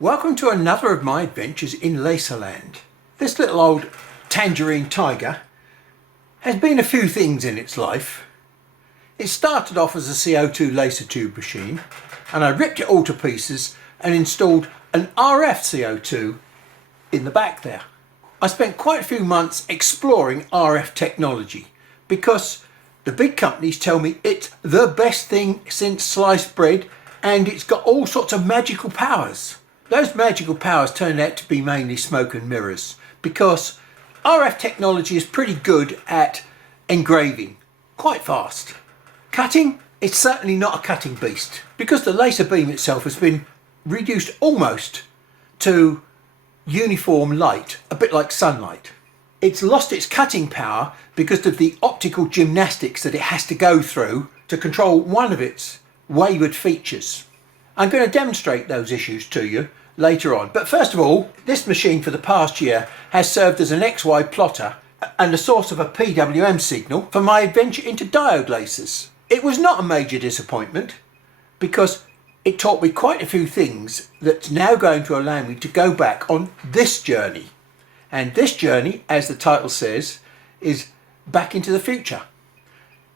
Welcome to another of my adventures in Laserland. This little old tangerine tiger has been a few things in its life. It started off as a CO2 laser tube machine, and I ripped it all to pieces and installed an RF CO2 in the back there. I spent quite a few months exploring RF technology because the big companies tell me it's the best thing since sliced bread and it's got all sorts of magical powers. Those magical powers turned out to be mainly smoke and mirrors because RF technology is pretty good at engraving, quite fast. Cutting, it's certainly not a cutting beast because the laser beam itself has been reduced almost to uniform light, a bit like sunlight. It's lost its cutting power because of the optical gymnastics that it has to go through to control one of its wayward features. I'm going to demonstrate those issues to you later on. But first of all, this machine for the past year has served as an XY plotter and a source of a PWM signal for my adventure into diode lasers. It was not a major disappointment because it taught me quite a few things that's now going to allow me to go back on this journey. And this journey, as the title says, is back into the future.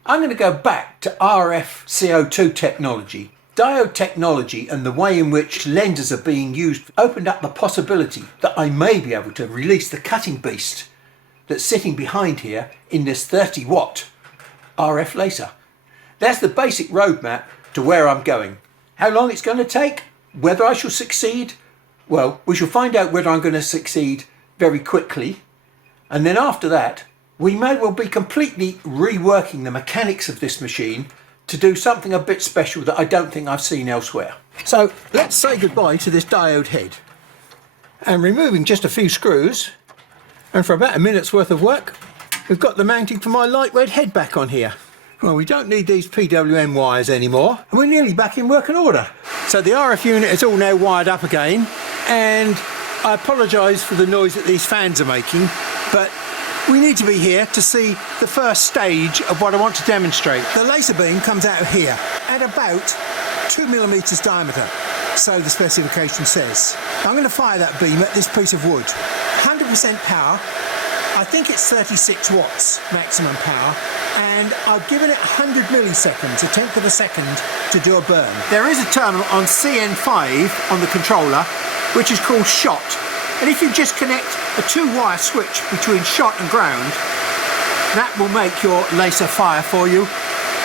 I'm going to go back to RF CO2 technology. Diode technology and the way in which lenses are being used opened up the possibility that I may be able to release the cutting beast that's sitting behind here in this 30-watt RF laser. That's the basic roadmap to where I'm going. How long it's going to take, whether I shall succeed, well, we shall find out whether I'm going to succeed very quickly, and then after that we may well be completely reworking the mechanics of this machine to do something a bit special that I don't think I've seen elsewhere. So let's say goodbye to this diode head. And removing just a few screws, and for about a minute's worth of work, we've got the mounting for my lightweight head back on here. Well, we don't need these PWM wires anymore, and we're nearly back in working order. So the RF unit is all now wired up again, and I apologise for the noise that these fans are making, but we need to be here to see the first stage of what I want to demonstrate. The laser beam comes out of here at about 2mm diameter, so the specification says. I'm going to fire that beam at this piece of wood. 100% power, I think it's 36 watts maximum power, and I've given it 100 milliseconds, a tenth of a second, to do a burn. There is a terminal on CN5 on the controller, which is called shot. And if you just connect a 2-wire switch between shot and ground, that will make your laser fire for you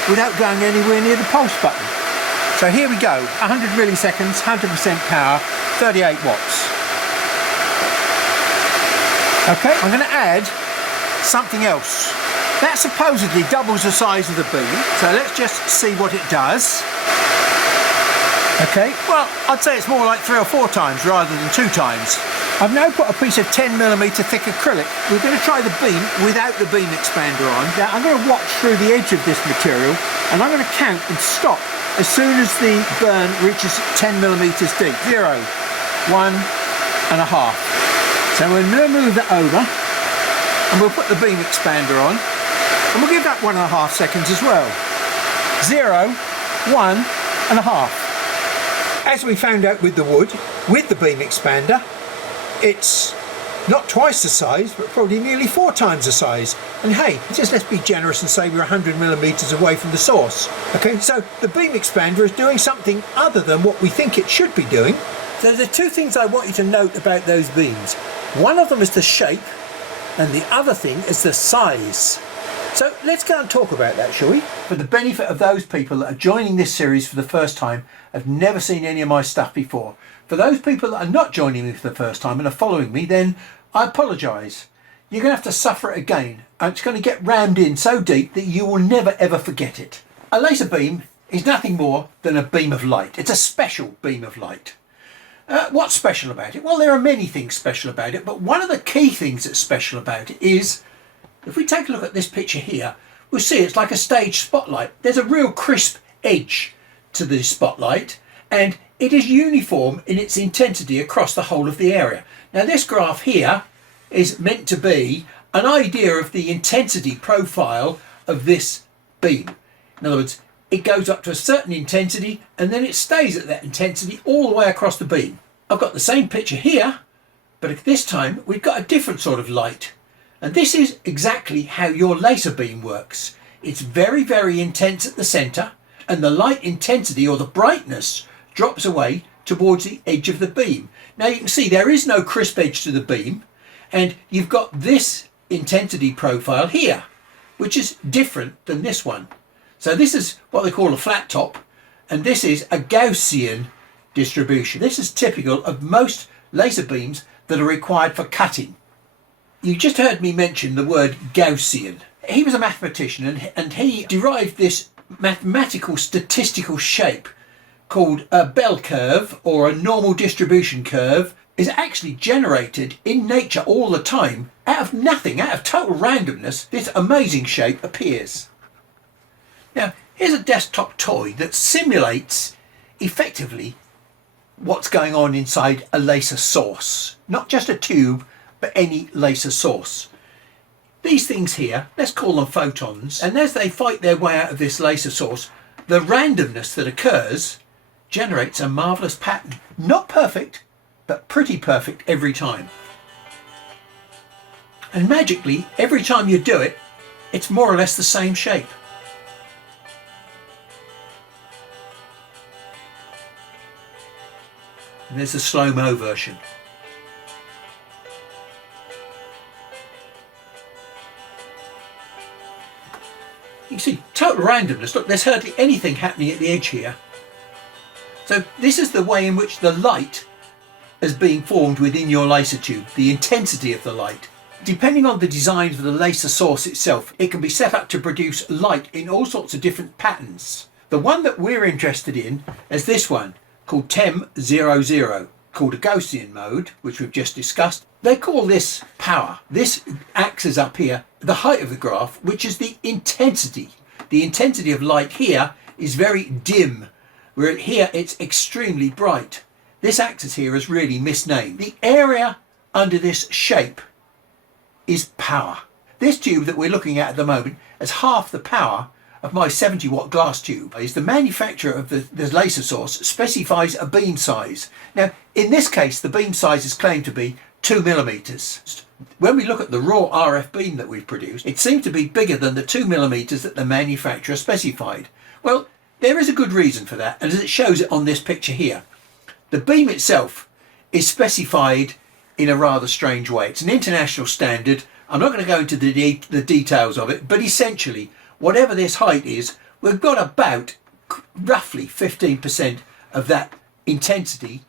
without going anywhere near the pulse button. So here we go, 100 milliseconds, 100% power, 38 watts. Okay, I'm going to add something else. That supposedly doubles the size of the beam, so let's just see what it does. Okay, well, I'd say it's more like 3 or 4 times rather than 2 times. I've now put a piece of 10mm thick acrylic. We're going to try the beam without the beam expander on. Now, I'm going to watch through the edge of this material, and I'm going to count and stop as soon as the burn reaches 10mm deep. 0, 1, and a half. So we'll now move that over, and we'll put the beam expander on, and we'll give that 1.5 seconds as well. 0, 1, and a half. As we found out with the wood, with the beam expander, it's not twice the size, but probably nearly 4 times the size. And hey, just let's be generous and say we're 100mm away from the source. Okay, so the beam expander is doing something other than what we think it should be doing. So there are 2 things I want you to note about those beams. One of them is the shape, and the other thing is the size. So let's go and talk about that, shall we? For the benefit of those people that are joining this series for the first time, have never seen any of my stuff before. For those people that are not joining me for the first time and are following me, then I apologise. You're going to have to suffer it again, and it's going to get rammed in so deep that you will never ever forget it. A laser beam is nothing more than a beam of light. It's a special beam of light. What's special about it? Well, there are many things special about it, but one of the key things that's special about it is, if we take a look at this picture here, we'll see it's like a stage spotlight. There's a real crisp edge to the spotlight, and it is uniform in its intensity across the whole of the area. Now this graph here is meant to be an idea of the intensity profile of this beam. In other words, it goes up to a certain intensity and then it stays at that intensity all the way across the beam. I've got the same picture here, but this time we've got a different sort of light. And this is exactly how your laser beam works. It's very, very intense at the centre, and the light intensity or the brightness drops away towards the edge of the beam. Now you can see there is no crisp edge to the beam, and you've got this intensity profile here, which is different than this one. So this is what they call a flat top, and this is a Gaussian distribution. This is typical of most laser beams that are required for cutting. You just heard me mention the word Gaussian. He was a mathematician, and he derived this mathematical statistical shape called a bell curve, or a normal distribution curve, is actually generated in nature all the time. Out of nothing, out of total randomness, this amazing shape appears. Now, here's a desktop toy that simulates effectively what's going on inside a laser source. Not just a tube, but any laser source. These things here, let's call them photons, and as they fight their way out of this laser source, the randomness that occurs generates a marvellous pattern. Not perfect, but pretty perfect every time. And magically, every time you do it, it's more or less the same shape. And there's the slow-mo version. You can see total randomness. Look, there's hardly anything happening at the edge here. So this is the way in which the light is being formed within your laser tube, the intensity of the light. Depending on the design of the laser source itself, it can be set up to produce light in all sorts of different patterns. The one that we're interested in is this one, called tame 00, called a Gaussian mode, which we've just discussed. They call this power. This axis up here, the height of the graph, which is the intensity. The intensity of light here is very dim, where here it's extremely bright. This axis here is really misnamed. The area under this shape is power. This tube that we're looking at the moment has half the power of my 70-watt glass tube. The manufacturer of the laser source specifies a beam size. Now, in this case, the beam size is claimed to be 2 millimeters. When we look at the raw RF beam that we've produced, it seemed to be bigger than the 2 millimeters that the manufacturer specified. Well, there is a good reason for that, and as it shows it on this picture here. The beam itself is specified in a rather strange way. It's an international standard. I'm not going to go into the details of it, but essentially, whatever this height is, we've got about roughly 15% of that intensity.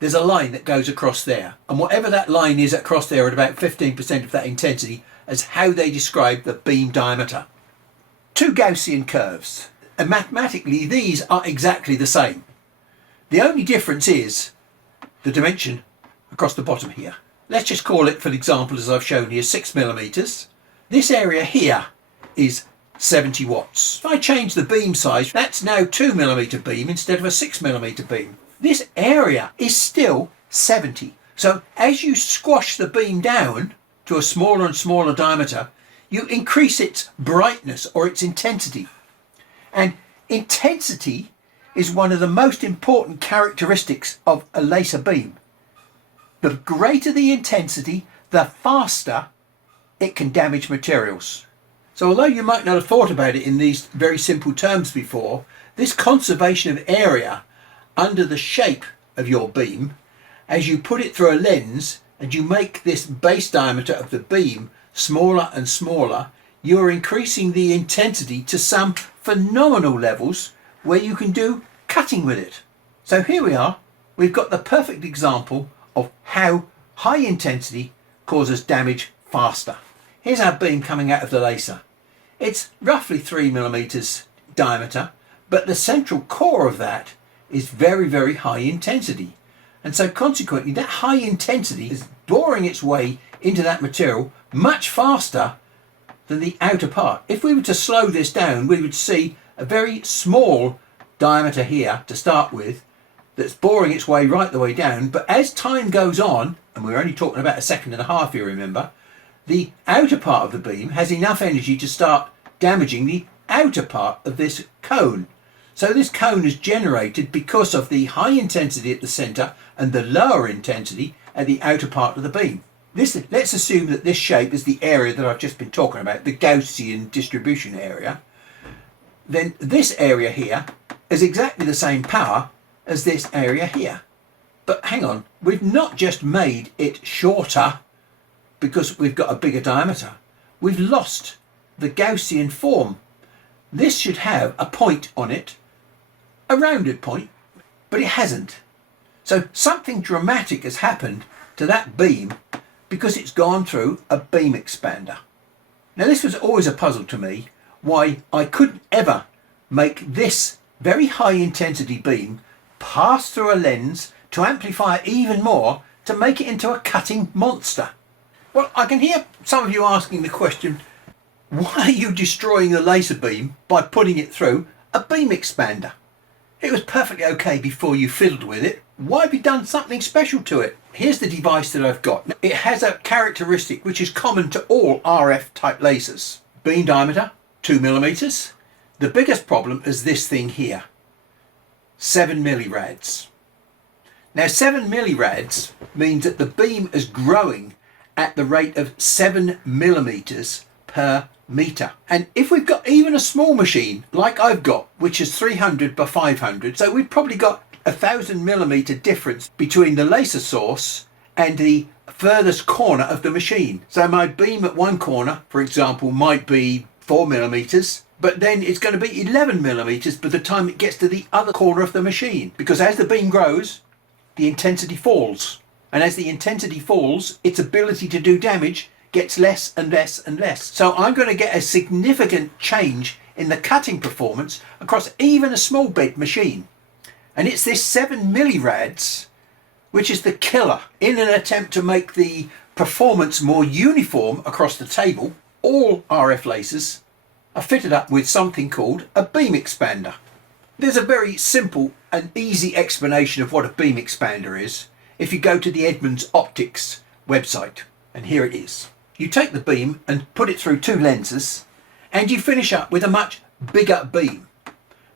There's a line that goes across there, and whatever that line is across there at about 15% of that intensity is how they describe the beam diameter. Two Gaussian curves, and mathematically these are exactly the same. The only difference is the dimension across the bottom here. Let's just call it, for example, as I've shown here, 6 millimeters. This area here is 70 watts. If I change the beam size, that's now 2 millimeter beam instead of a 6 millimeter beam. This area is still 70. So as you squash the beam down to a smaller and smaller diameter, you increase its brightness or its intensity. And intensity is one of the most important characteristics of a laser beam. The greater the intensity, the faster it can damage materials. So although you might not have thought about it in these very simple terms before, this conservation of area under the shape of your beam, as you put it through a lens and you make this base diameter of the beam smaller and smaller, you are increasing the intensity to some phenomenal levels where you can do cutting with it. So here we are, we've got the perfect example of how high intensity causes damage faster. Here's our beam coming out of the laser. It's roughly 3 millimeters diameter, but the central core of that is very, very high intensity. And so consequently, that high intensity is boring its way into that material much faster than the outer part. If we were to slow this down, we would see a very small diameter here to start with that's boring its way right the way down. But as time goes on, and we're only talking about 1.5 seconds, you remember, the outer part of the beam has enough energy to start damaging the outer part of this cone. So this cone is generated because of the high intensity at the centre and the lower intensity at the outer part of the beam. Let's assume that this shape is the area that I've just been talking about, the Gaussian distribution area. Then this area here is exactly the same power as this area here. But hang on, we've not just made it shorter because we've got a bigger diameter. We've lost the Gaussian form. This should have a point on it, a rounded point, but it hasn't. So something dramatic has happened to that beam because it's gone through a beam expander. Now this was always a puzzle to me, why I couldn't ever make this very high intensity beam pass through a lens to amplify it even more to make it into a cutting monster. Well, I can hear some of you asking the question, why are you destroying the laser beam by putting it through a beam expander? It was perfectly okay before you fiddled with it. Why have you done something special to it? Here's the device that I've got. It has a characteristic which is common to all RF type lasers. Beam diameter, 2 millimeters. The biggest problem is this thing here, 7 millirads. Now 7 millirads means that the beam is growing at the rate of 7 millimeters per meter. And if we've got even a small machine like I've got, which is 300 by 500, so we've probably got 1,000 millimeter difference between the laser source and the furthest corner of the machine. So my beam at one corner, for example, might be 4 millimeters, but then it's going to be 11 millimeters by the time it gets to the other corner of the machine, because as the beam grows, the intensity falls, and as the intensity falls, its ability to do damage gets less and less and less. So I'm going to get a significant change in the cutting performance across even a small bed machine. And it's this 7 millirads which is the killer. In an attempt to make the performance more uniform across the table, all RF lasers are fitted up with something called a beam expander. There's a very simple and easy explanation of what a beam expander is if you go to the Edmunds Optics website, and here it is. You take the beam and put it through two lenses and you finish up with a much bigger beam.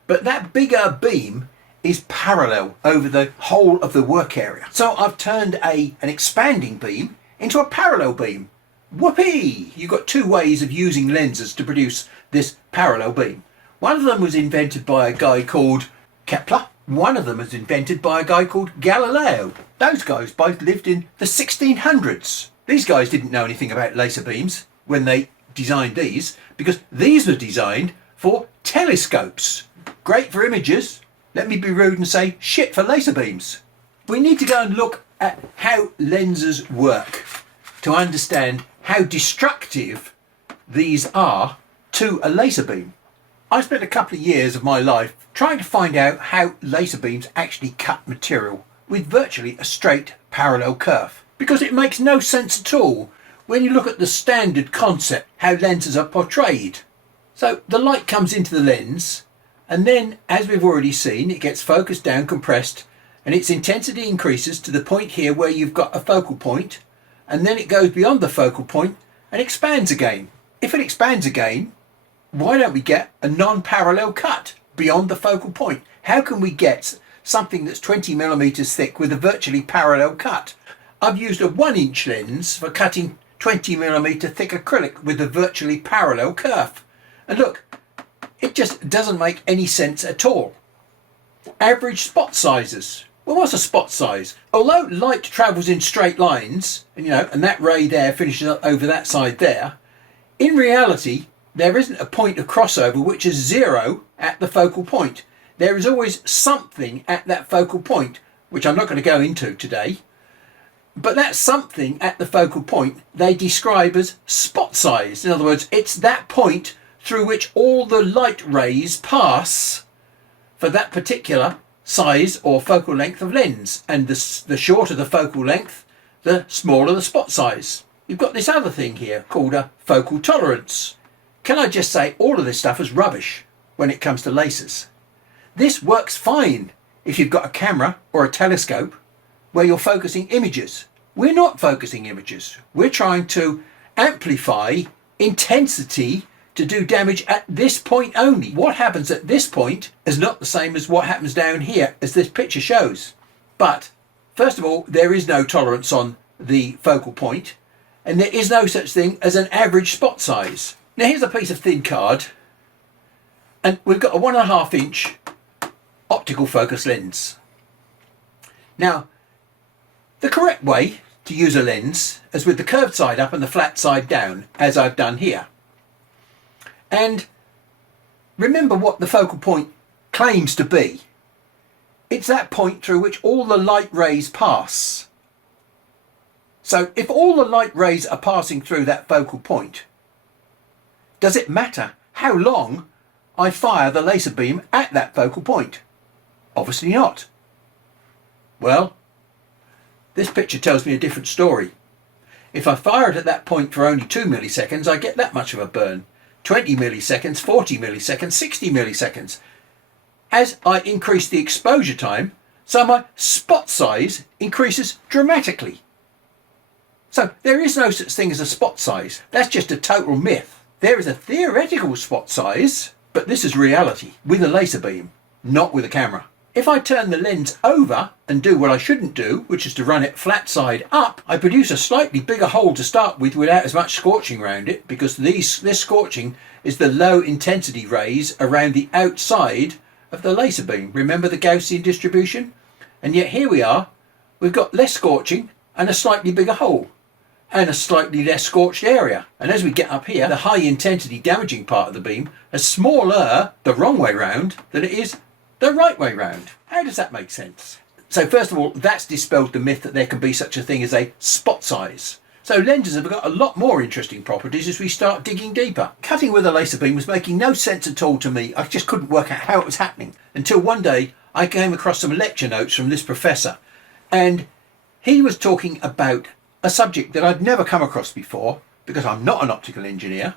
But that bigger beam is parallel over the whole of the work area. So I've turned an expanding beam into a parallel beam. Whoopee! You've got two ways of using lenses to produce this parallel beam. One of them was invented by a guy called Kepler. One of them was invented by a guy called Galileo. Those guys both lived in the 1600s. These guys didn't know anything about laser beams when they designed these, because these were designed for telescopes. Great for images. Let me be rude and say shit for laser beams. We need to go and look at how lenses work to understand how destructive these are to a laser beam. I spent a couple of years of my life trying to find out how laser beams actually cut material with virtually a straight parallel curve, because it makes no sense at all when you look at the standard concept how lenses are portrayed. So the light comes into the lens, and then, as we've already seen, it gets focused down, compressed, and its intensity increases to the point here where you've got a focal point, and then it goes beyond the focal point and expands again. If it expands again, why don't we get a non-parallel cut beyond the focal point? How can we get something that's 20 millimeters thick with a virtually parallel cut? I've used a 1-inch lens for cutting 20 millimeter thick acrylic with a virtually parallel curve. And look, it just doesn't make any sense at all. Average spot sizes. Well, what's a spot size? Although light travels in straight lines, and that ray there finishes up over that side there, in reality, there isn't a point of crossover which is 0 at the focal point. There is always something at that focal point, which I'm not going to go into today. But that something at the focal point they describe as spot size. In other words, it's that point through which all the light rays pass for that particular size or focal length of lens. And the shorter the focal length, the smaller the spot size. You've got this other thing here called a focal tolerance. Can I just say all of this stuff is rubbish when it comes to lasers? This works fine if you've got a camera or a telescope where you're focusing images. We're not focusing images. We're trying to amplify intensity to do damage at this point only. What happens at this point is not the same as what happens down here, as this picture shows. But first of all, there is no tolerance on the focal point, and there is no such thing as an average spot size. Now here's a piece of thin card, and we've got a 1.5 inch optical focus lens. Now, the correct way to use a lens is with the curved side up and the flat side down, as I've done here. And remember what the focal point claims to be. It's that point through which all the light rays pass. So if all the light rays are passing through that focal point, does it matter how long I fire the laser beam at that focal point? Obviously not. Well, this picture tells me a different story. If I fire it at that point for only 2 milliseconds, I get that much of a burn. 20 milliseconds, 40 milliseconds, 60 milliseconds. As I increase the exposure time, so my spot size increases dramatically. So there is no such thing as a spot size. That's just a total myth. There is a theoretical spot size, but this is reality with a laser beam, not with a camera. If I turn the lens over and do what I shouldn't do, which is to run it flat side up, I produce a slightly bigger hole to start with without as much scorching around it, because this scorching is the low intensity rays around the outside of the laser beam. Remember the Gaussian distribution? And yet here we are, we've got less scorching and a slightly bigger hole and a slightly less scorched area. And as we get up here, the high intensity damaging part of the beam is smaller the wrong way round than it is the right way round. How does that make sense? So first of all, that's dispelled the myth that there can be such a thing as a spot size. So lenses have got a lot more interesting properties as we start digging deeper. Cutting with a laser beam was making no sense at all to me. I just couldn't work out how it was happening until one day I came across some lecture notes from this professor, and he was talking about a subject that I'd never come across before because I'm not an optical engineer,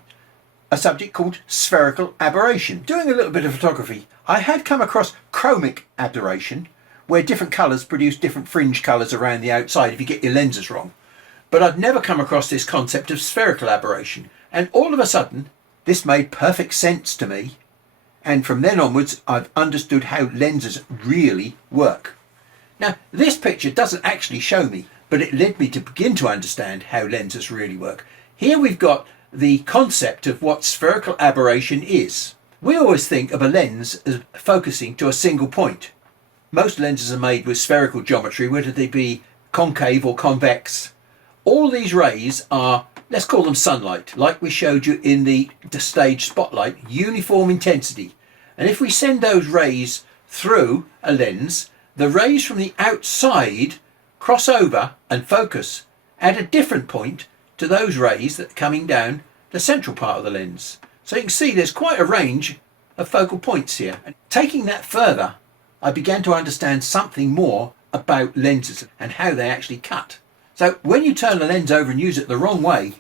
a subject called spherical aberration. Doing a little bit of photography, I had come across chromic aberration, where different colours produce different fringe colours around the outside if you get your lenses wrong. But I'd never come across this concept of spherical aberration. And all of a sudden, this made perfect sense to me. And from then onwards, I've understood how lenses really work. Now, this picture doesn't actually show me, but it led me to begin to understand how lenses really work. Here we've got the concept of what spherical aberration is. We always think of a lens as focusing to a single point. Most lenses are made with spherical geometry, whether they be concave or convex. All these rays are, let's call them sunlight, like we showed you in the stage spotlight, uniform intensity. And if we send those rays through a lens, the rays from the outside cross over and focus at a different point to those rays that are coming down the central part of the lens. So you can see there's quite a range of focal points here. And taking that further, I began to understand something more about lenses and how they actually cut. So when you turn the lens over and use it the wrong way,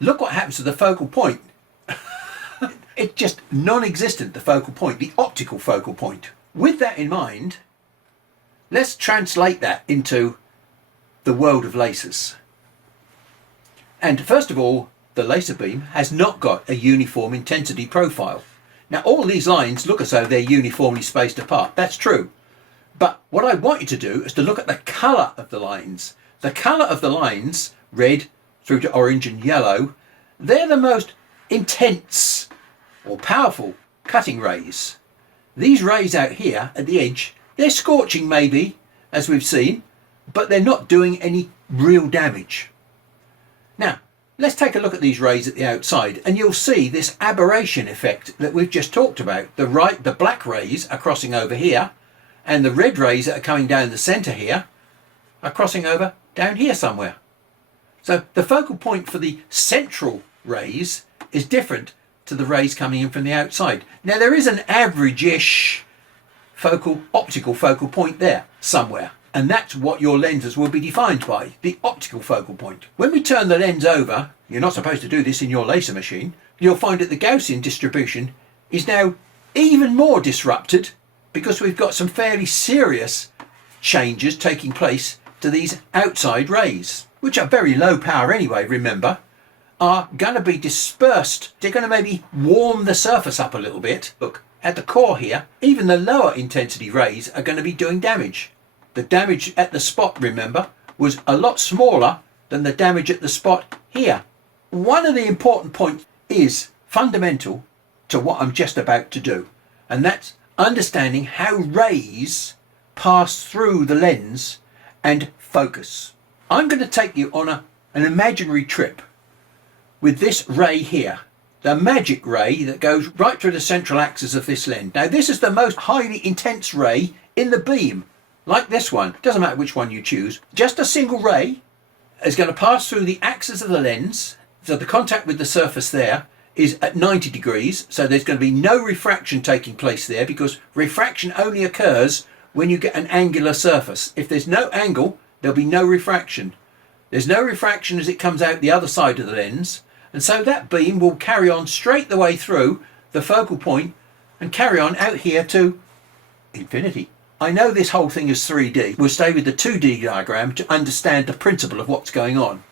look what happens to the focal point. It's just non-existent, the focal point, the optical focal point. With that in mind, let's translate that into the world of lasers. And first of all, the laser beam has not got a uniform intensity profile. Now all these lines look as though they're uniformly spaced apart. That's true. But what I want you to do is to look at the colour of the lines. The colour of the lines, red through to orange and yellow, they're the most intense or powerful cutting rays. These rays out here at the edge, they're scorching maybe, as we've seen, but they're not doing any real damage. Now, let's take a look at these rays at the outside, and you'll see this aberration effect that we've just talked about. The black rays are crossing over here, and the red rays that are coming down the centre here are crossing over down here somewhere. So the focal point for the central rays is different to the rays coming in from the outside. Now there is an average-ish optical focal point there somewhere, and that's what your lenses will be defined by, the optical focal point. When we turn the lens over, you're not supposed to do this in your laser machine, you'll find that the Gaussian distribution is now even more disrupted because we've got some fairly serious changes taking place to these outside rays, which are very low power anyway, remember. are going to be dispersed. They're going to maybe warm the surface up a little bit. Look, at the core here, even the lower intensity rays are going to be doing damage. The damage at the spot, remember, was a lot smaller than the damage at the spot here. One of the important points is fundamental to what I'm just about to do, and that's understanding how rays pass through the lens and focus. I'm going to take you on an imaginary trip with this ray here, the magic ray that goes right through the central axis of this lens. Now this is the most highly intense ray in the beam, like this one. It doesn't matter which one you choose. Just a single ray is going to pass through the axis of the lens, so the contact with the surface there is at 90 degrees, so there's going to be no refraction taking place there, because refraction only occurs when you get an angular surface. If there's no angle, there'll be no refraction. There's no refraction as it comes out the other side of the lens, and so that beam will carry on straight the way through the focal point and carry on out here to infinity. I know this whole thing is 3D. We'll stay with the 2D diagram to understand the principle of what's going on.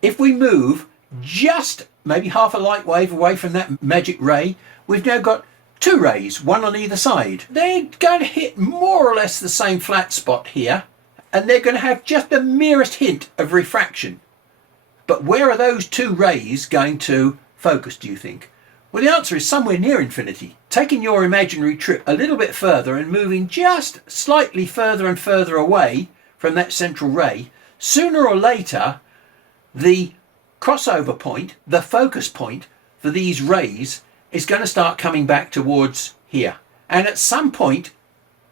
If we move just maybe half a light wave away from that magic ray, we've now got two rays, one on either side. They're going to hit more or less the same flat spot here, and they're going to have just the merest hint of refraction. But where are those two rays going to focus, do you think? Well, the answer is somewhere near infinity. Taking your imaginary trip a little bit further and moving just slightly further and further away from that central ray, sooner or later, the crossover point, the focus point for these rays, is going to start coming back towards here. And at some point,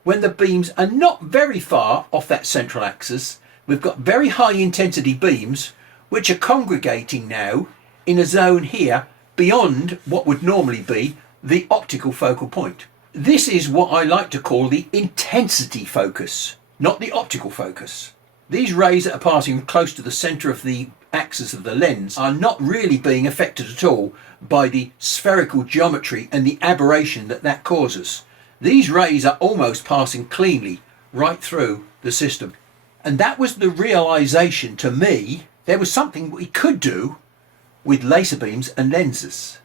when the beams are not very far off that central axis, we've got very high intensity beams which are congregating now in a zone here beyond what would normally be the optical focal point. This is what I like to call the intensity focus, not the optical focus. These rays that are passing close to the center of the axis of the lens are not really being affected at all by the spherical geometry and the aberration that causes. These rays are almost passing cleanly right through the system. And that was the realization to me there was something we could do with laser beams and lenses,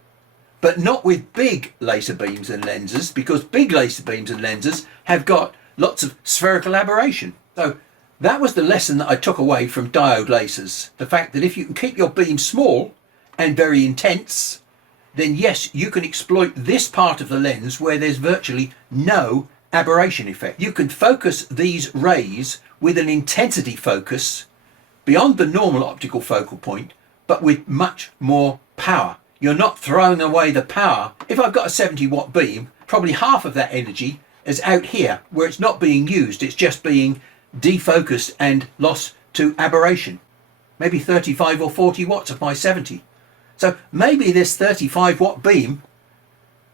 but not with big laser beams and lenses, because big laser beams and lenses have got lots of spherical aberration. So that was the lesson that I took away from diode lasers. The fact that if you can keep your beam small and very intense, then yes, you can exploit this part of the lens where there's virtually no aberration effect. You can focus these rays with an intensity focus beyond the normal optical focal point, but with much more power. You're not throwing away the power. If I've got a 70 watt beam, probably half of that energy is out here where it's not being used. It's just being defocused and lost to aberration. Maybe 35 or 40 watts of my 70. So maybe this 35 watt beam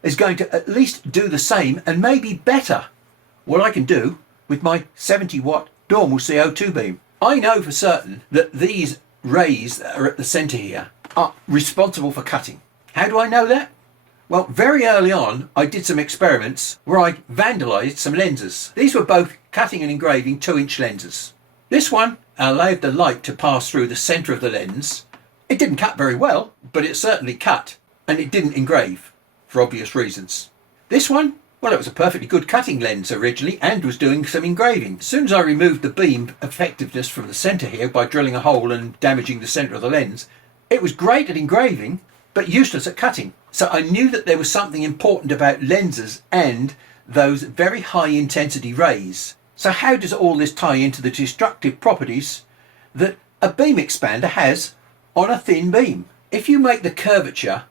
is going to at least do the same and maybe better what I can do with my 70 watt normal CO2 beam. I know for certain that these rays that are at the center here are responsible for cutting. How do I know that? Well, very early on, I did some experiments where I vandalized some lenses. These were both cutting and engraving 2-inch lenses. This one allowed the light to pass through the center of the lens. It didn't cut very well, but it certainly cut, and it didn't engrave for obvious reasons. This one, well, it was a perfectly good cutting lens originally and was doing some engraving. As soon as I removed the beam effectiveness from the center here by drilling a hole and damaging the center of the lens, it was great at engraving, but useless at cutting. So I knew that there was something important about lenses and those very high intensity rays. So how does all this tie into the destructive properties that a beam expander has on a thin beam? If you make the curvature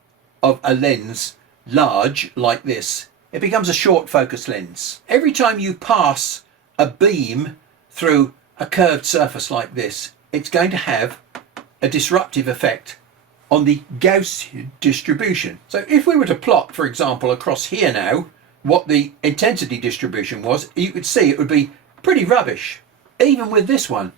of a lens large like this, it becomes a short focus lens. Every time you pass a beam through a curved surface like this, it's going to have a disruptive effect on the Gaussian distribution. So if we were to plot, for example, across here now, what the intensity distribution was, you could see it would be pretty rubbish, even with this one.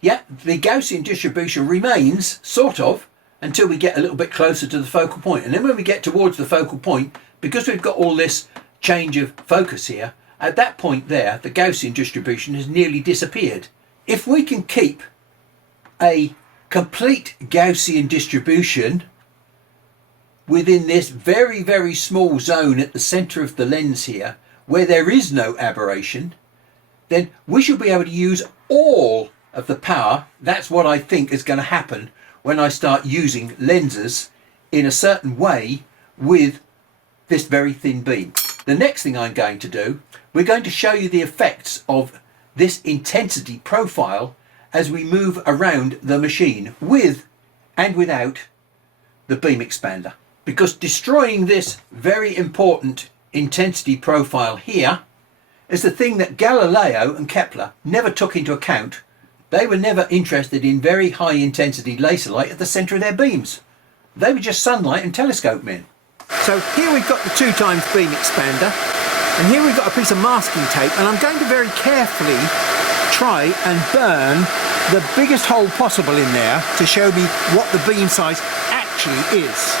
Yeah, the Gaussian distribution remains, sort of, until we get a little bit closer to the focal point. And then when we get towards the focal point, because we've got all this change of focus here, at that point there, the Gaussian distribution has nearly disappeared. If we can keep a complete Gaussian distribution within this very, very small zone at the center of the lens here, where there is no aberration, then we should be able to use all of the power. That's what I think is going to happen when I start using lenses in a certain way with this very thin beam. The next thing I'm going to do, we're going to show you the effects of this intensity profile as we move around the machine with and without the beam expander. Because destroying this very important intensity profile here is the thing that Galileo and Kepler never took into account. They were never interested in very high intensity laser light at the centre of their beams. They were just sunlight and telescope men. So here we've got the 2 times beam expander, and here we've got a piece of masking tape, and I'm going to very carefully try and burn the biggest hole possible in there to show me what the beam size actually is.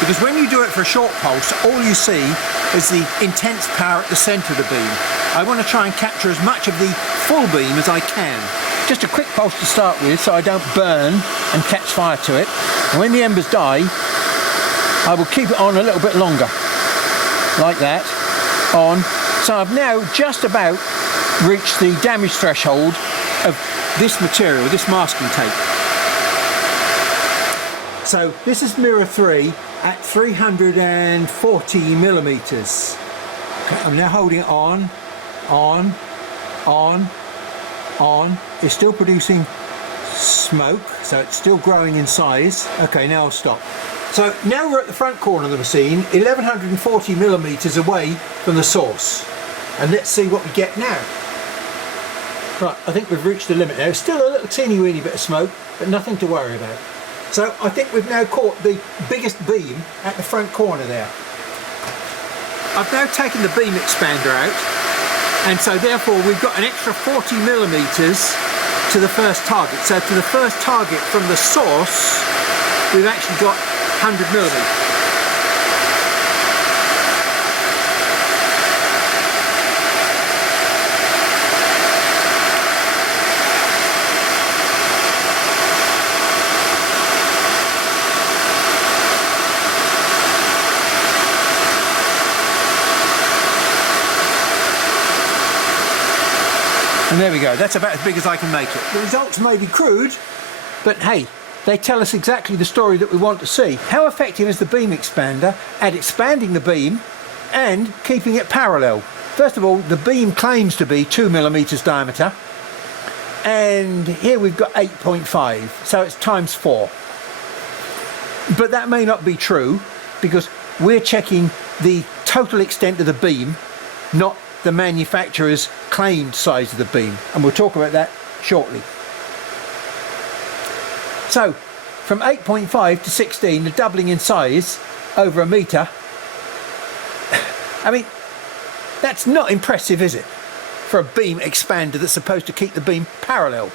Because when you do it for a short pulse, all you see is the intense power at the centre of the beam. I want to try and capture as much of the full beam as I can. Just a quick pulse to start with so I don't burn and catch fire to it. And when the embers die, I will keep it on a little bit longer. Like that. On. So I've now just about reached the damage threshold of this material, this masking tape. So this is mirror 3 at 340 millimeters. Okay, I'm now holding it on. It's still producing smoke, so it's still growing in size. Okay, now I'll stop. So now we're at the front corner of the machine, 1140 millimeters away from the source. And let's see what we get now. Right, I think we've reached the limit now. Still a little teeny weeny bit of smoke, but nothing to worry about. So I think we've now caught the biggest beam at the front corner there. I've now taken the beam expander out, and so therefore we've got an extra 40 millimeters to the first target. So to the first target from the source, we've actually got 100 millimeters. And there we go, that's about as big as I can make it. The results may be crude, but hey, they tell us exactly the story that we want to see. How effective is the beam expander at expanding the beam and keeping it parallel? First of all, the beam claims to be 2 millimeters diameter, and here we've got 8.5, so it's times 4. But that may not be true, because we're checking the total extent of the beam, not the manufacturer's claimed size of the beam, and we'll talk about that shortly. So from 8.5 to 16, the doubling in size over a metre. I mean, that's not impressive, is it, for a beam expander that's supposed to keep the beam parallel?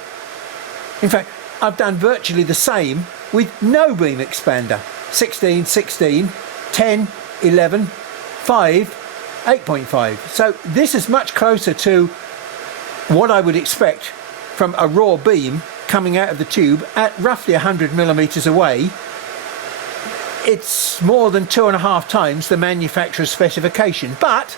In fact, I've done virtually the same with no beam expander. 16, 16, 10, 11, 5, 8.5. So this is much closer to what I would expect from a raw beam coming out of the tube at roughly 100 millimeters away. It's more than 2.5 times the manufacturer's specification. But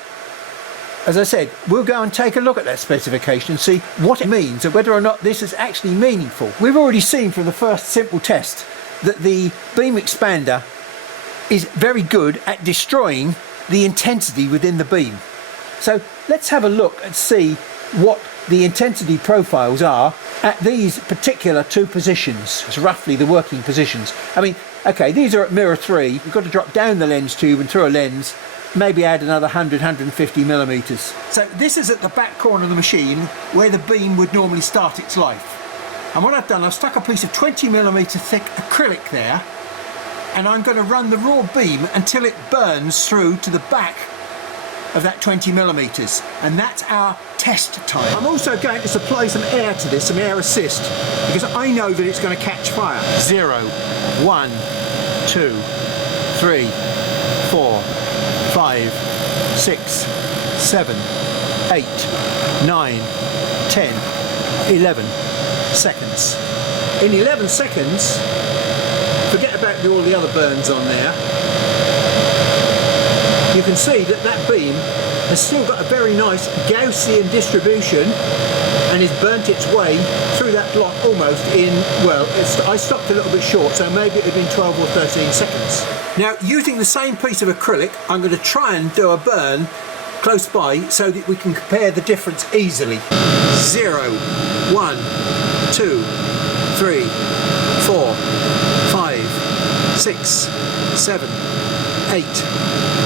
as I said, we'll go and take a look at that specification and see what it means and whether or not this is actually meaningful. We've already seen from the first simple test that the beam expander is very good at destroying the intensity within the beam. So let's have a look and see what the intensity profiles are at these particular 2 positions. It's roughly the working positions. I mean, okay, these are at mirror 3. We've got to drop down the lens tube and through a lens, maybe add another 100, 150 millimeters. So this is at the back corner of the machine where the beam would normally start its life. And what I've done, I've stuck a piece of 20 millimeter thick acrylic there, and I'm going to run the raw beam until it burns through to the back of that 20 millimeters, and that's our test time. I'm also going to supply some air to this, some air assist, because I know that it's going to catch fire. 0, 1, 2, 3, 4, 5, 6, 7, 8, 9, 10, 11 seconds. in 11 seconds, forget about all the other burns on there, you can see that that beam has still got a very nice Gaussian distribution and has burnt its way through that block almost in, well, I stopped a little bit short, so maybe it would have been 12 or 13 seconds. Now, using the same piece of acrylic, I'm going to try and do a burn close by so that we can compare the difference easily. 0, 1, 2, 3, 4, 5, 6, 7, 8,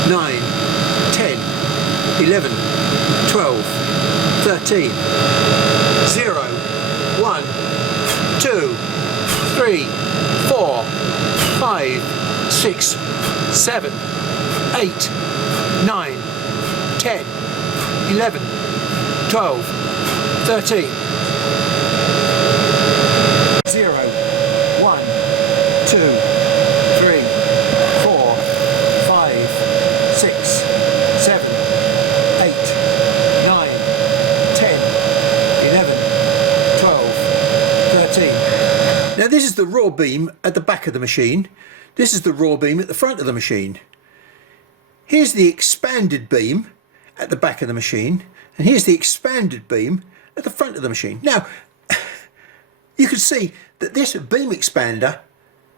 9, 10, 11, 12, 13, 0, 1, 2, 3, 4, 5, 6, 7, 8, 9, 10, 11, 12, 13, 0, 1, 2, 3, 4, 5, 6, 7, 8, 9, 10, 11, 12, 13. Now this is the raw beam at the back of the machine. This is the raw beam at the front of the machine. Here's the expanded beam at the back of the machine, and here's the expanded beam at the front of the machine. Now, you can see that this beam expander,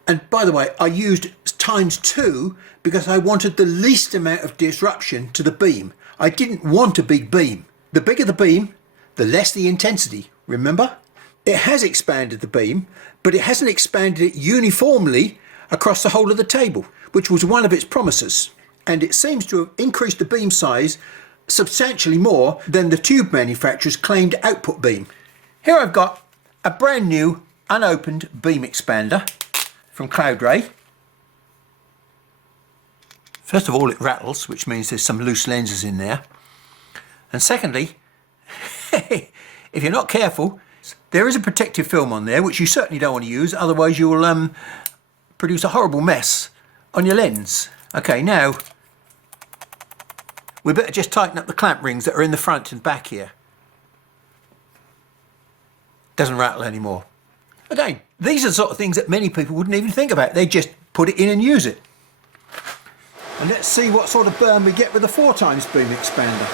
and by the way, I used ×2 because I wanted the least amount of disruption to the beam. I didn't want a big beam. The bigger the beam, the less the intensity, remember? It has expanded the beam, but it hasn't expanded it uniformly across the whole of the table, which was one of its promises. And it seems to have increased the beam size substantially more than the tube manufacturer's claimed output beam. Here I've got a brand new unopened beam expander from Cloud Ray. First of all, it rattles, which means there's some loose lenses in there. And secondly, if you're not careful, there is a protective film on there, which you certainly don't want to use, otherwise you will produce a horrible mess on your lens. Okay, now we better just tighten up the clamp rings that are in the front and back here. Doesn't rattle anymore. Again, these are the sort of things that many people wouldn't even think about. They just put it in and use it. And let's see what sort of burn we get with the 4x beam expander.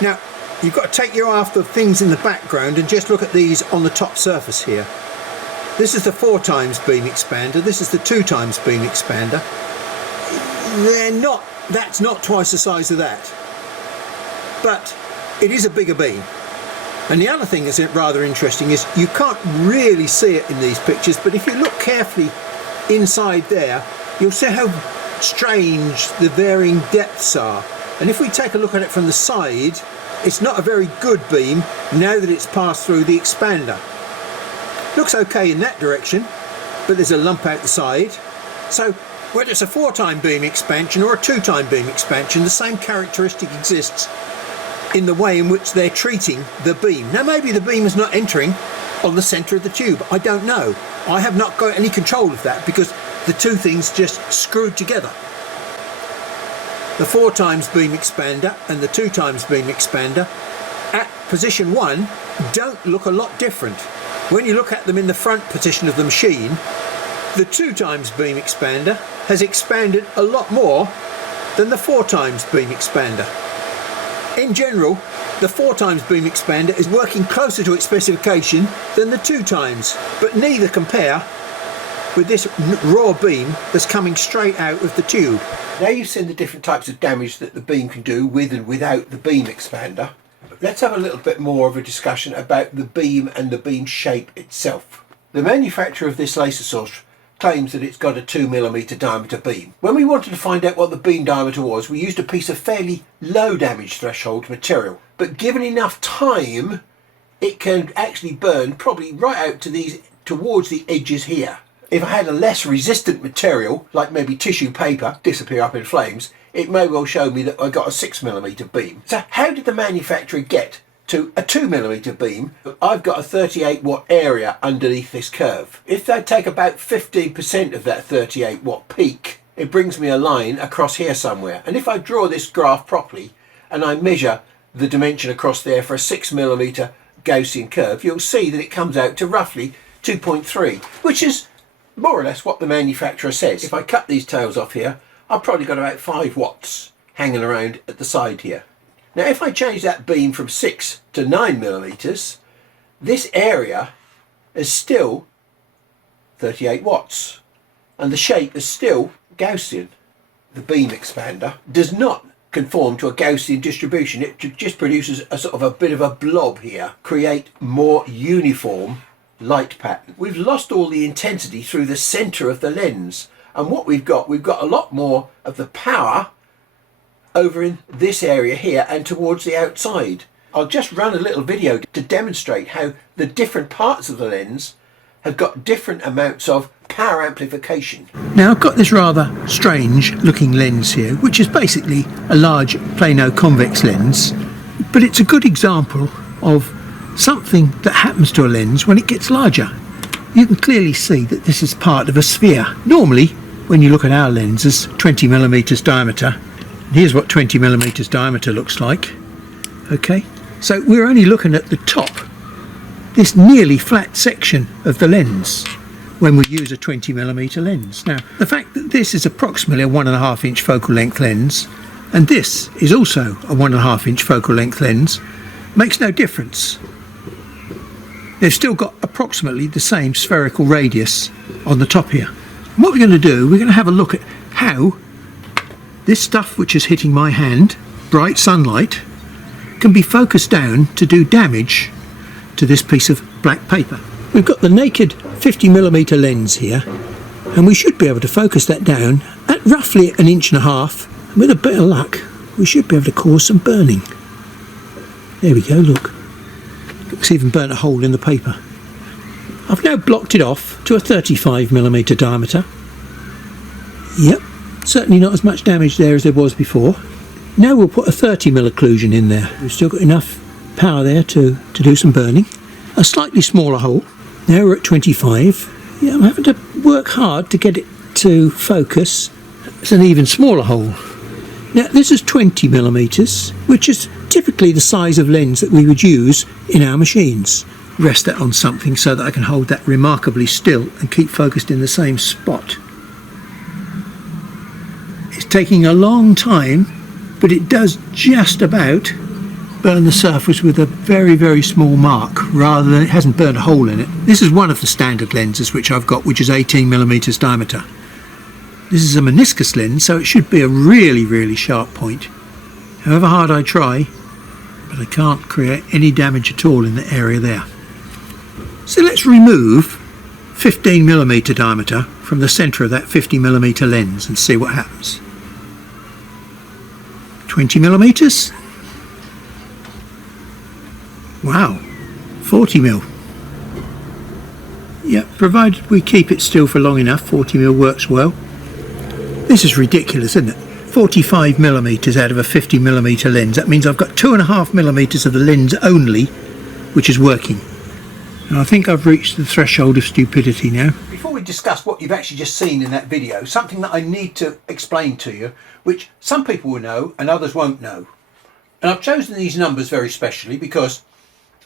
Now, you've got to take your eye off the things in the background and just look at these on the top surface here. This is the 4x beam expander, this is the 2x beam expander. That's not twice the size of that. But it is a bigger beam. And the other thing that's rather interesting is you can't really see it in these pictures, but if you look carefully inside there, you'll see how strange the varying depths are. And if we take a look at it from the side, it's not a very good beam now that it's passed through the expander. Looks okay in that direction, but there's a lump out the side. So whether it's a 4x beam expansion or a 2x beam expansion, the same characteristic exists in the way in which they're treating the beam. Now maybe the beam is not entering on the centre of the tube, I don't know. I have not got any control of that because the two things just screwed together. The 4x beam expander and the 2x beam expander at position 1 don't look a lot different. When you look at them in the front position of the machine, the 2x beam expander has expanded a lot more than the 4x beam expander. In general, the 4x beam expander is working closer to its specification than the 2x, but neither compare with this raw beam that's coming straight out of the tube. Now you've seen the different types of damage that the beam can do with and without the beam expander. Let's have a little bit more of a discussion about the beam and the beam shape itself. The manufacturer of this laser source claims that it's got a 2mm diameter beam. When we wanted to find out what the beam diameter was, we used a piece of fairly low damage threshold material. But given enough time, it can actually burn probably right out to towards the edges here. If I had a less resistant material, like maybe tissue paper, disappear up in flames, it may well show me that I got a 6mm beam. So how did the manufacturer get to a 2mm beam? I've got a 38 watt area underneath this curve. If I take about 15% of that 38 watt peak, it brings me a line across here somewhere. And if I draw this graph properly and I measure the dimension across there for a 6mm Gaussian curve, you'll see that it comes out to roughly 2.3, which is more or less what the manufacturer says. If I cut these tails off here, I've probably got about 5 watts hanging around at the side here. Now if I change that beam from 6 to 9 millimeters, this area is still 38 watts and the shape is still Gaussian. The beam expander does not conform to a Gaussian distribution. It just produces a sort of a bit of a blob here, create more uniform light pattern. We've lost all the intensity through the center of the lens, and what we've got a lot more of the power over in this area here and towards the outside. I'll just run a little video to demonstrate how the different parts of the lens have got different amounts of power amplification. Now I've got this rather strange looking lens here, which is basically a large plano convex lens, but it's a good example of something that happens to a lens when it gets larger. You can clearly see that this is part of a sphere. Normally when you look at our lenses, 20 millimeters diameter, here's what 20 millimeters diameter looks like. Okay, so we're only looking at the top, this nearly flat section of the lens, when we use a 20 millimeter lens. Now the fact that this is approximately a 1.5 inch focal length lens and this is also a 1.5 inch focal length lens makes no difference. They've still got approximately the same spherical radius on the top here. And what we're going to do, we're going to have a look at how this stuff which is hitting my hand, bright sunlight, can be focused down to do damage to this piece of black paper. We've got the naked 50 millimeter lens here, and we should be able to focus that down at roughly 1.5 inches. And with a bit of luck, we should be able to cause some burning. There we go, look. It's even burnt a hole in the paper. I've now blocked it off to a 35 millimeter diameter. Yep, certainly not as much damage there as there was before. Now we'll put a 30 mil occlusion in there. We've still got enough power there to do some burning. A slightly smaller hole. Now we're at 25. Yeah, I'm having to work hard to get it to focus. It's an even smaller hole. Now this is 20 millimeters, which is typically the size of lens that we would use in our machines. Rest that on something so that I can hold that remarkably still and keep focused in the same spot. It's taking a long time, but it does just about burn the surface with a very, very small mark, rather than it hasn't burned a hole in it. This is one of the standard lenses which I've got, which is 18 millimeters diameter. This is a meniscus lens, so it should be a really, really sharp point. However hard I try, but I can't create any damage at all in the area there. So let's remove 15 millimeter diameter from the center of that 50 millimeter lens and see what happens. 20 millimeters. Wow, 40 mil. Yeah, provided we keep it still for long enough, 40 mil works well. This is ridiculous, isn't it? 45 millimeters out of a 50 millimeter lens. That means I've got 2.5 millimeters of the lens only, which is working. And I think I've reached the threshold of stupidity now. Before we discuss what you've actually just seen in that video, something that I need to explain to you, which some people will know and others won't know. And I've chosen these numbers very specially because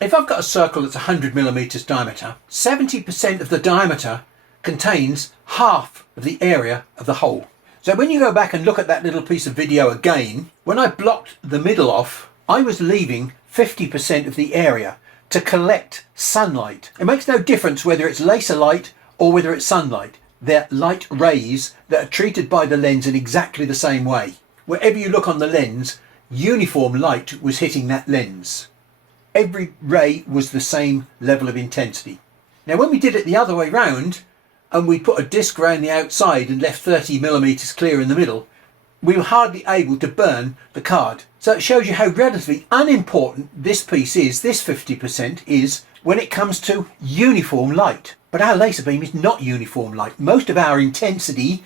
if I've got a circle that's 100 millimeters diameter, 70% of the diameter contains half of the area of the hole. So when you go back and look at that little piece of video again, when I blocked the middle off, I was leaving 50% of the area to collect sunlight. It makes no difference whether it's laser light or whether it's sunlight. They're light rays that are treated by the lens in exactly the same way. Wherever you look on the lens, uniform light was hitting that lens. Every ray was the same level of intensity. Now when we did it the other way round, and we put a disc around the outside and left 30 millimeters clear in the middle, we were hardly able to burn the card. So it shows you how relatively unimportant this piece is, this 50% is, when it comes to uniform light. But our laser beam is not uniform light. Most of our intensity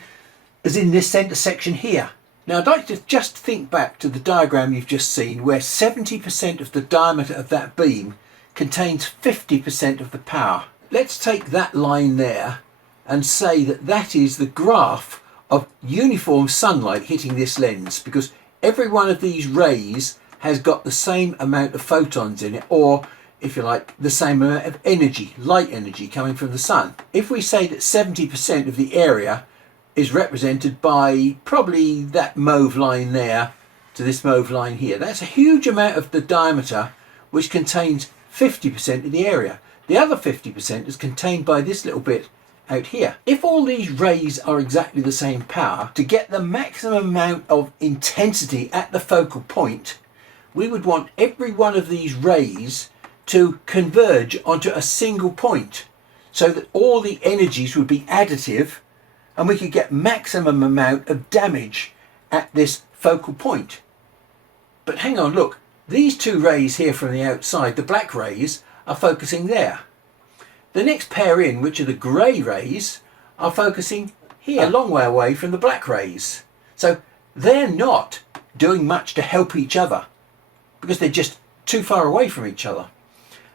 is in this centre section here. Now I'd like to just think back to the diagram you've just seen, where 70% of the diameter of that beam contains 50% of the power. Let's take that line there and say that that is the graph of uniform sunlight hitting this lens, because every one of these rays has got the same amount of photons in it, or if you like, the same amount of energy, light energy coming from the sun. If we say that 70% of the area is represented by probably that mauve line there to this mauve line here, that's a huge amount of the diameter which contains 50% of the area. The other 50% is contained by this little bit out here. If all these rays are exactly the same power, to get the maximum amount of intensity at the focal point, we would want every one of these rays to converge onto a single point so that all the energies would be additive and we could get maximum amount of damage at this focal point. But hang on, look, these two rays here from the outside, the black rays, are focusing there. The next pair in, which are the grey rays, are focusing here, a long way away from the black rays. So they're not doing much to help each other because they're just too far away from each other.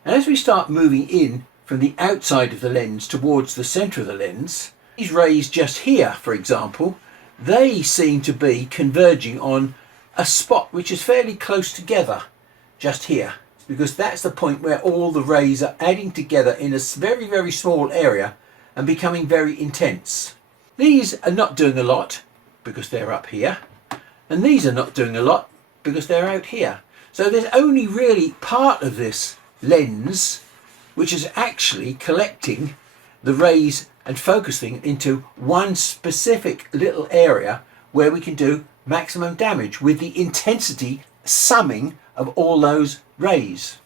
And as we start moving in from the outside of the lens towards the centre of the lens, these rays just here, for example, they seem to be converging on a spot which is fairly close together, just here, because that's the point where all the rays are adding together in a very, very small area and becoming very intense. These are not doing a lot because they're up here, and these are not doing a lot because they're out here. So there's only really part of this lens which is actually collecting the rays and focusing into one specific little area where we can do maximum damage with the intensity summing of all those rays.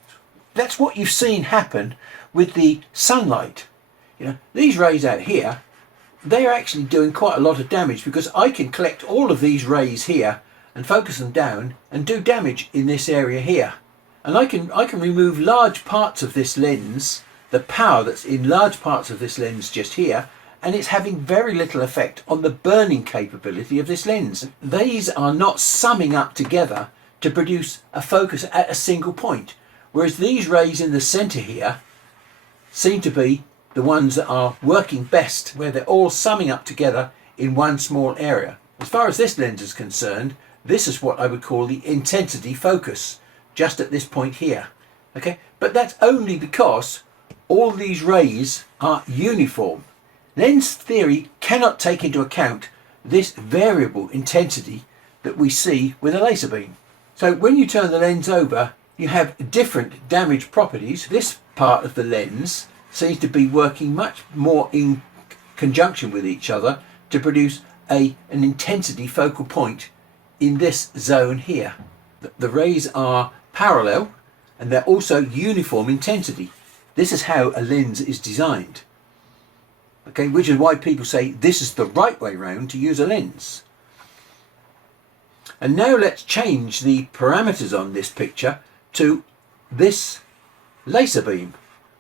That's what you've seen happen with the sunlight. You know, these rays out here, they are actually doing quite a lot of damage because I can collect all of these rays here and focus them down and do damage in this area here. And I can remove large parts of this lens, the power that's in large parts of this lens just here, and it's having very little effect on the burning capability of this lens. These are not summing up together to produce a focus at a single point, whereas these rays in the centre here seem to be the ones that are working best, where they're all summing up together in one small area. As far as this lens is concerned, this is what I would call the intensity focus, just at this point here. Okay, but that's only because all these rays are uniform. Lens theory cannot take into account this variable intensity that we see with a laser beam. So when you turn the lens over, you have different damage properties. This part of the lens seems to be working much more in conjunction with each other to produce an intensity focal point in this zone here. The rays are parallel and they're also uniform intensity. This is how a lens is designed. Okay, which is why people say this is the right way round to use a lens. And now let's change the parameters on this picture to this laser beam,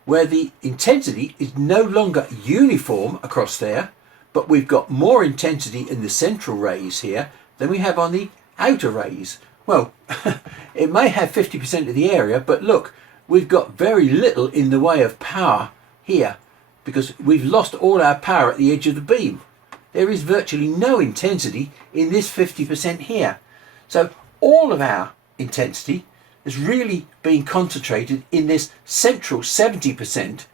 where the intensity is no longer uniform across there, but we've got more intensity in the central rays here than we have on the outer rays. Well, it may have 50% of the area, but look, we've got very little in the way of power here because we've lost all our power at the edge of the beam. There is virtually no intensity in this 50% here. So all of our intensity is really being concentrated in this central 70%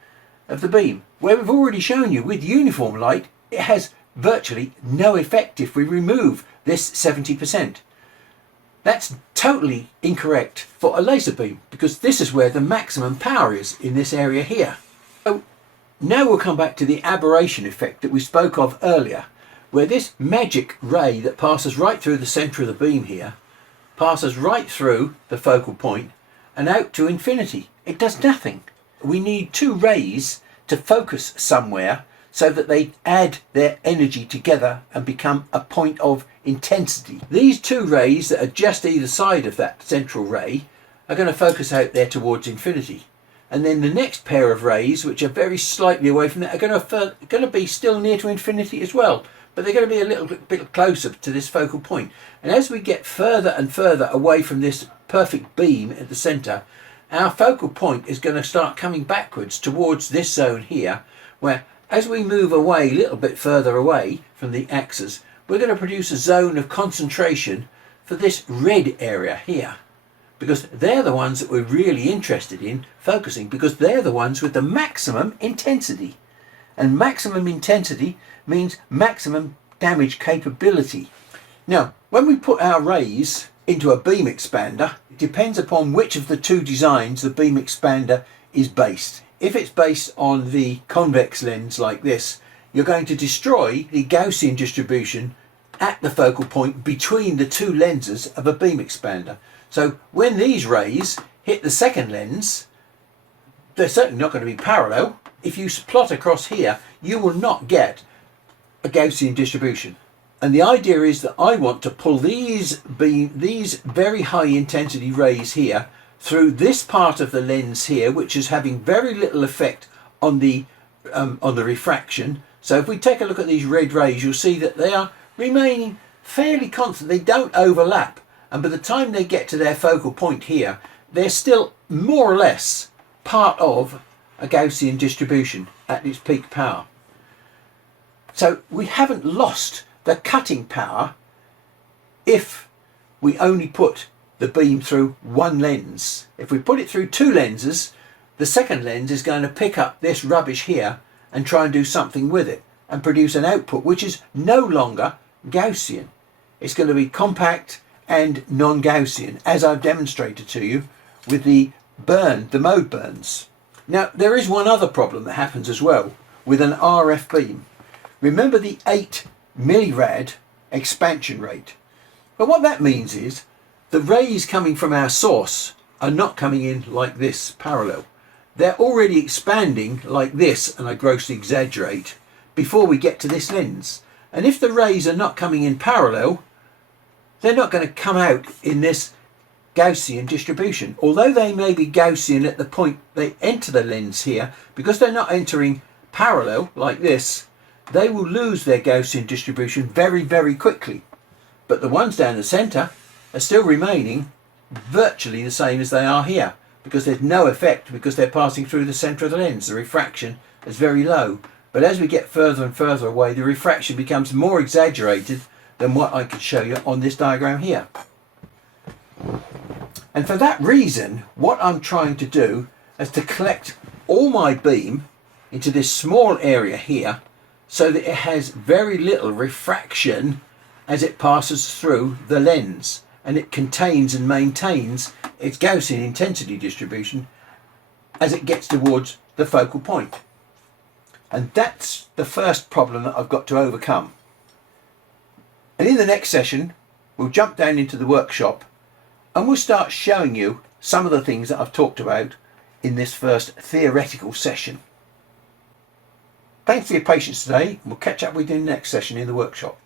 of the beam, where we've already shown you with uniform light it has virtually no effect if we remove this 70%. That's totally incorrect for a laser beam because this is where the maximum power is, in this area here. So now we'll come back to the aberration effect that we spoke of earlier, where this magic ray that passes right through the centre of the beam here passes right through the focal point and out to infinity. It does nothing. We need two rays to focus somewhere so that they add their energy together and become a point of intensity. These two rays that are just either side of that central ray are going to focus out there towards infinity. And then the next pair of rays, which are very slightly away from that, are going to be still near to infinity as well. But they're going to be a little bit closer to this focal point. And as we get further and further away from this perfect beam at the centre, our focal point is going to start coming backwards towards this zone here, where as we move away a little bit further away from the axis, we're going to produce a zone of concentration for this red area here, because they're the ones that we're really interested in focusing, because they're the ones with the maximum intensity. And maximum intensity means maximum damage capability. Now, when we put our rays into a beam expander, it depends upon which of the two designs the beam expander is based. If it's based on the convex lens like this, you're going to destroy the Gaussian distribution at the focal point between the two lenses of a beam expander. So when these rays hit the second lens, they're certainly not going to be parallel. If you plot across here, you will not get a Gaussian distribution. And the idea is that I want to pull these very high intensity rays here through this part of the lens here, which is having very little effect on the refraction. So if we take a look at these red rays, you'll see that they are remaining fairly constant. They don't overlap, and by the time they get to their focal point here, they're still more or less part of a Gaussian distribution at its peak power. So we haven't lost the cutting power if we only put the beam through one lens. If we put it through two lenses, the second lens is going to pick up this rubbish here and try and do something with it and produce an output which is no longer Gaussian. It's going to be compact and non-Gaussian, as I've demonstrated to you with the mode burns. Now, there is one other problem that happens as well with an RF beam. Remember the 8 millirad expansion rate. But what that means is the rays coming from our source are not coming in like this parallel. They're already expanding like this, and I grossly exaggerate, before we get to this lens. And if the rays are not coming in parallel, they're not going to come out in this Gaussian distribution. Although they may be Gaussian at the point they enter the lens here, because they're not entering parallel like this, they will lose their Gaussian distribution very, very quickly. But the ones down the centre are still remaining virtually the same as they are here, because there's no effect, because they're passing through the centre of the lens. The refraction is very low. But as we get further and further away, the refraction becomes more exaggerated than what I could show you on this diagram here. And for that reason, what I'm trying to do is to collect all my beam into this small area here, so that it has very little refraction as it passes through the lens, and it contains and maintains its Gaussian intensity distribution as it gets towards the focal point. And that's the first problem that I've got to overcome. And in the next session, we'll jump down into the workshop and we'll start showing you some of the things that I've talked about in this first theoretical session. Thanks for your patience today, and we'll catch up with you in the next session in the workshop.